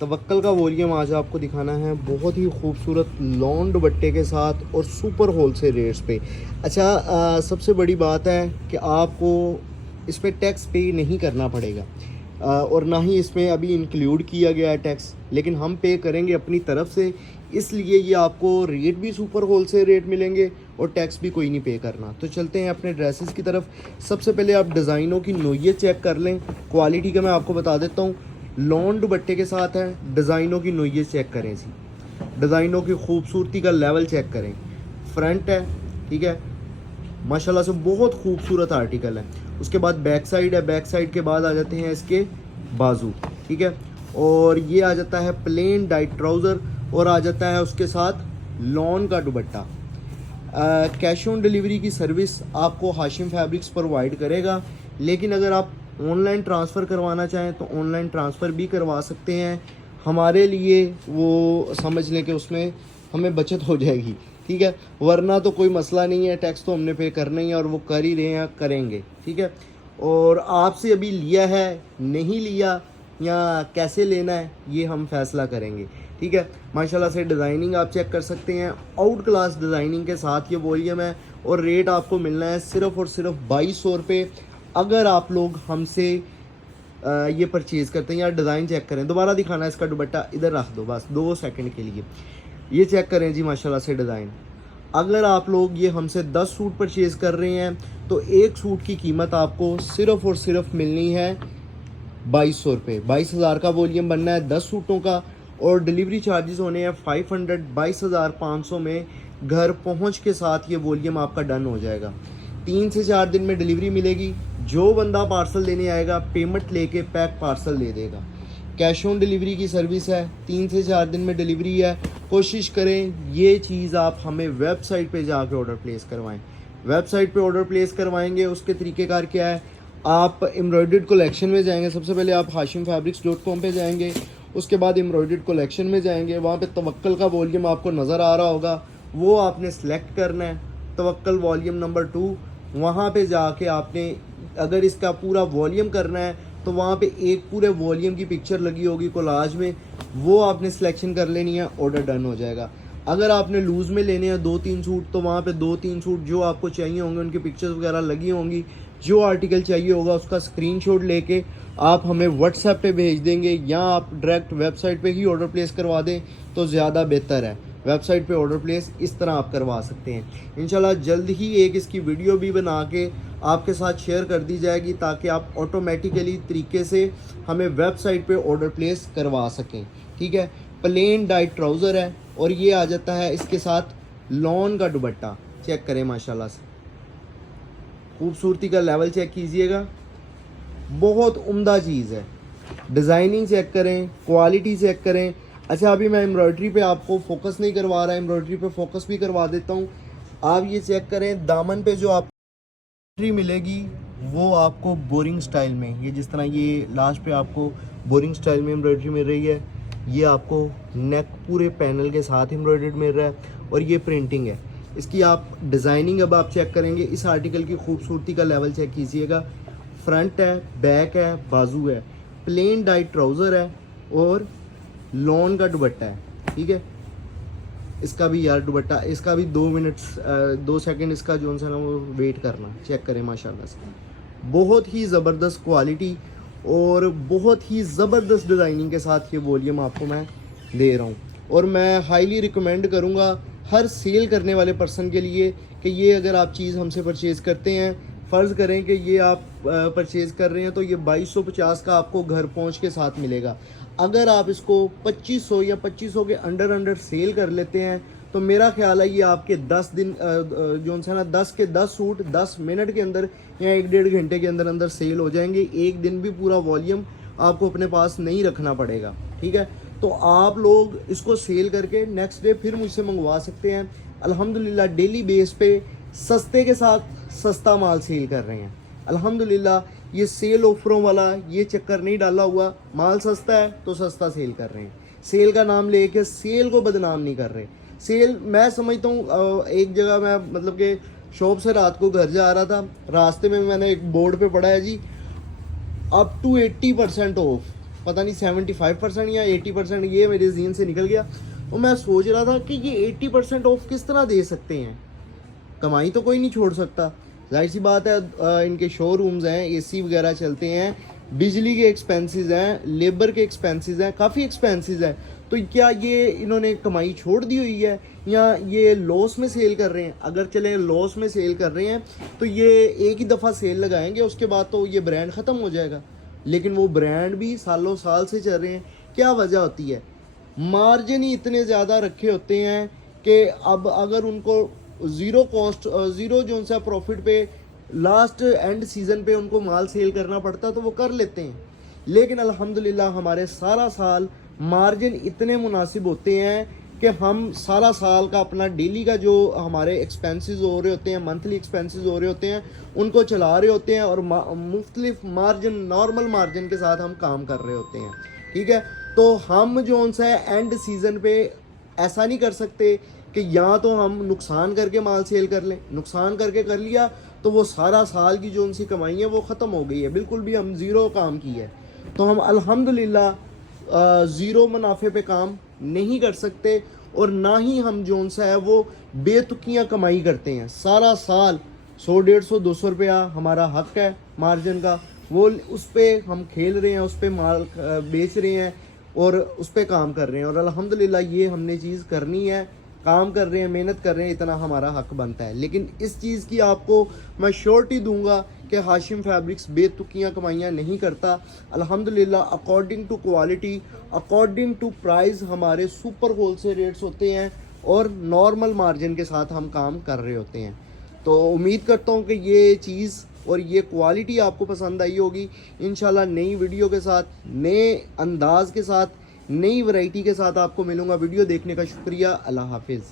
तवक्कल का वॉल्यूम आज आपको दिखाना है बहुत ही खूबसूरत लॉन दुपट्टे के साथ और सुपर होलसेल रेट्स पे। अच्छा, सबसे बड़ी बात है कि आपको इस पर टैक्स पे नहीं करना पड़ेगा और ना ही इसमें अभी इंक्लूड किया गया है टैक्स, लेकिन हम पे करेंगे अपनी तरफ से, इसलिए ये आपको रेट भी सुपर होलसेल रेट मिलेंगे और टैक्स भी कोई नहीं पे करना। तो चलते हैं अपने ड्रेसेस की तरफ। सबसे पहले आप डिज़ाइनों की नोयत चेक कर लें। क्वालिटी का मैं आपको बता देता हूँ, लॉन दुपट्टे के साथ है, डिज़ाइनों की नोयत चेक करें जी, डिज़ाइनों की खूबसूरती का लेवल चेक करें। फ्रंट है, ठीक है, माशाल्लाह से बहुत खूबसूरत आर्टिकल है। उसके बाद बैक साइड है, बैक साइड के बाद आ जाते हैं इसके बाजू, ठीक है, और ये आ जाता है प्लेन डाइट ट्राउज़र और आ जाता है उसके साथ लॉन का दुपट्टा। कैश ऑन डिलीवरी की सर्विस आपको हाशिम फैब्रिक्स प्रोवाइड करेगा, लेकिन अगर आप ऑनलाइन ट्रांसफ़र करवाना चाहें तो ऑनलाइन ट्रांसफ़र भी करवा सकते हैं। हमारे लिए वो समझ लें कि उसमें हमें बचत हो जाएगी, ठीक है, वरना तो कोई मसला नहीं है, टैक्स तो हमने पे करना ही है और वो कर ही रहे हैं, करेंगे, ठीक है। और आपसे अभी लिया है, नहीं लिया या कैसे लेना है, ये हम फैसला करेंगे, ठीक है। माशाल्लाह से डिज़ाइनिंग आप चेक कर सकते हैं, आउट क्लास डिज़ाइनिंग के साथ ये वॉल्यूम है और रेट आपको मिलना है सिर्फ़ और सिर्फ 2200 रुपये। अगर आप लोग हमसे ये परचेज़ करते हैं। या डिज़ाइन चेक करें, दोबारा दिखाना है इसका दुपट्टा, इधर रख दो बस 2 सेकंड के लिए। ये चेक करें जी माशाल्लाह से डिज़ाइन। अगर आप लोग ये हमसे 10 सूट परचेज़ कर रहे हैं तो एक सूट की कीमत आपको सिर्फ़ और सिर्फ मिलनी है 2200 रुपये। 22,000 का वॉल्यूम बनना है 10 सूटों का और डिलीवरी चार्जेस होने हैं 500। 22,500 में घर पहुंच के साथ ये वॉल्यूम आपका डन हो जाएगा। 3 से 4 दिन में डिलीवरी मिलेगी। जो बंदा पार्सल लेने आएगा पेमेंट लेके पैक पार्सल दे देगा। कैश ऑन डिलीवरी की सर्विस है, 3 से 4 दिन में डिलीवरी है। कोशिश करें ये चीज़ आप हमें वेबसाइट पे जाके ऑर्डर प्लेस करवाएं। वेबसाइट पे ऑर्डर प्लेस करवाएंगे, उसके तरीक़ेकार क्या है, आप एम्ब्रॉयडर्ड कलेक्शन में जाएंगे। सबसे पहले आप hashimfabrics.com पे जाएंगे, उसके बाद एम्ब्रॉयडर्ड कलेक्शन में जाएंगे, वहाँ पे तवक्कल का वॉल्यूम आपको नज़र आ रहा होगा, वो आपने सेलेक्ट करना है, तवक्कल वॉल्यूम नंबर 2। वहाँ पे जाके आपने अगर इसका पूरा वॉल्यूम करना है तो वहाँ पे एक पूरे वॉल्यूम की पिक्चर लगी होगी कोलाज में, वो आपने सिलेक्शन कर लेनी है, ऑर्डर डन हो जाएगा। अगर आपने लूज़ में लेने हैं 2-3 सूट तो वहाँ पे 2-3 सूट जो आपको चाहिए होंगे उनकी पिक्चर्स वगैरह लगी होंगी, जो आर्टिकल चाहिए होगा उसका स्क्रीनशॉट लेके आप हमें व्हाट्सएप पे भेज देंगे या आप डायरेक्ट वेबसाइट पे ही ऑर्डर प्लेस करवा दें तो ज़्यादा बेहतर है। वेबसाइट पे ऑर्डर प्लेस इस तरह आप करवा सकते हैं। इंशाल्लाह जल्द ही एक इसकी वीडियो भी बना के आपके साथ शेयर कर दी जाएगी ताकि आप ऑटोमेटिकली तरीके से हमें वेबसाइट पे ऑर्डर प्लेस करवा सकें, ठीक है। प्लेन डाइट ट्राउज़र है और ये आ जाता है इसके साथ लॉन का दुपट्टा। चेक करें माशाल्लाह से, खूबसूरती का लेवल चेक कीजिएगा, बहुत उम्दा चीज़ है। डिज़ाइनिंग चेक करें, क्वालिटी चेक करें। अच्छा, अभी मैं एम्ब्रॉयडरी पे आपको फोकस नहीं करवा रहा, एम्ब्रॉयडरी पे फोकस भी करवा देता हूँ। आप ये चेक करें, दामन पे जो आप एम्ब्रॉयडरी मिलेगी वो आपको बोरिंग स्टाइल में, ये जिस तरह ये लास्ट पे आपको बोरिंग स्टाइल में एम्ब्रॉयडरी मिल रही है, ये आपको नेक पूरे पैनल के साथ एम्ब्रॉयडर्ड मिल रहा है और ये प्रिंटिंग है इसकी। आप डिज़ाइनिंग अब आप चेक करेंगे, इस आर्टिकल की खूबसूरती का लेवल चेक कीजिएगा। फ्रंट है, बैक है, बाजू है, प्लेन डाइट ट्राउज़र है और लॉन का दुपट्टा है, ठीक है। इसका भी यार दुपट्टा, इसका भी 2 सेकंड इसका जो सा ना वो वेट करना, चेक करें माशाल्लाह से, बहुत ही ज़बरदस्त क्वालिटी और बहुत ही ज़बरदस्त डिज़ाइनिंग के साथ ये वॉल्यूम आपको मैं दे रहा हूँ। और मैं हाईली रिकमेंड करूँगा हर सेल करने वाले पर्सन के लिए कि ये अगर आप चीज़ हमसे परचेज़ करते हैं, फ़र्ज़ करें कि ये आप परचेज़ कर रहे हैं तो ये 2250 का आपको घर पहुंच के साथ मिलेगा। अगर आप इसको 2500 या 2500 के अंडर सेल कर लेते हैं तो मेरा ख्याल है ये आपके 10 दिन जो सा ना 10 के 10 सूट 10 मिनट के अंदर या 1-1.5 घंटे के अंदर अंदर सेल हो जाएंगे। एक दिन भी पूरा वॉल्यूम आपको अपने पास नहीं रखना पड़ेगा, ठीक है। तो आप लोग इसको सेल करके नेक्स्ट डे फिर मुझसे मंगवा सकते हैं। अल्हम्दुलिल्लाह डेली बेस पे सस्ते के साथ सस्ता माल सेल कर रहे हैं। अल्हम्दुलिल्लाह ये सेल ऑफरों वाला ये चक्कर नहीं डाला हुआ, माल सस्ता है तो सस्ता सेल कर रहे हैं। सेल का नाम लेके सेल को बदनाम नहीं कर रहे। सेल मैं समझता हूँ, एक जगह मैं मतलब कि शॉप से रात को घर जा रहा था, रास्ते में मैंने एक बोर्ड पे पढ़ा है जी अप टू 80% ऑफ। पता नहीं 75% या 80%, ये मेरे ज़हन से निकल गया। तो मैं सोच रहा था कि ये 80% ऑफ किस तरह दे सकते हैं, कमाई तो कोई नहीं छोड़ सकता, जाहिर सी बात है। इनके शोरूम्स हैं, एसी वगैरह चलते हैं, बिजली के एक्सपेंसेस हैं, लेबर के एक्सपेंसेस हैं, काफ़ी एक्सपेंसेस हैं। तो क्या ये इन्होंने कमाई छोड़ दी हुई है या ये लॉस में सेल कर रहे हैं? अगर चले लॉस में सेल कर रहे हैं तो ये एक ही दफ़ा सेल लगाएंगे, उसके बाद तो ये ब्रांड ख़त्म हो जाएगा। लेकिन वो ब्रांड भी सालों साल से चल रहे हैं। क्या वजह होती है? मार्जिन ही इतने ज़्यादा रखे होते हैं कि अब अगर उनको ज़ीरो कॉस्ट, ज़ीरो जो सा प्रॉफिट पे लास्ट एंड सीज़न पे उनको माल सेल करना पड़ता तो वो कर लेते हैं। लेकिन अल्हम्दुलिल्लाह हमारे सारा साल मार्जिन इतने मुनासिब होते हैं कि हम सारा साल का अपना डेली का जो हमारे एक्सपेंसेस हो रहे होते हैं, मंथली एक्सपेंसेस हो रहे होते हैं, उनको चला रहे होते हैं और मुख्तलिफ मार्जिन, नॉर्मल मार्जिन के साथ हम काम कर रहे होते हैं। ठीक है, तो हम जो सा एंड सीज़न पे ऐसा नहीं कर सकते कि या तो हम नुकसान करके माल सेल कर लें, नुकसान करके कर लिया तो वो सारा साल की जो उनसी कमाई है वो ख़त्म हो गई है, बिल्कुल भी हम ज़ीरो काम की है। तो हम अल्हम्दुलिल्लाह ज़ीरो मुनाफे पे काम नहीं कर सकते और ना ही हम जो सा है वो बेतुकियाँ कमाई करते हैं। सारा साल 100, 150, 200 रुपया हमारा हक है मार्जिन का, वो उस पर हम खेल रहे हैं, उस पर माल बेच रहे हैं और उस पर काम कर रहे हैं। और अल्हम्दुलिल्लाह ये हमने चीज़ करनी है, काम कर रहे हैं, मेहनत कर रहे हैं, इतना हमारा हक बनता है। लेकिन इस चीज़ की आपको मैं श्योरिटी दूंगा कि हाशिम फैब्रिक्स बेतुकियाँ कमाइयाँ नहीं करता। अल्हम्दुलिल्लाह according to quality, according to price हमारे सुपर होलसेल रेट्स होते हैं और नॉर्मल मार्जिन के साथ हम काम कर रहे होते हैं। तो उम्मीद करता हूँ कि ये चीज़ और ये क्वालिटी आपको पसंद आई होगी। इंशाल्लाह नई वीडियो के साथ, नए अंदाज के साथ, नई वैरायटी के साथ आपको मिलूँगा। वीडियो देखने का शुक्रिया। अल्लाह हाफिज़।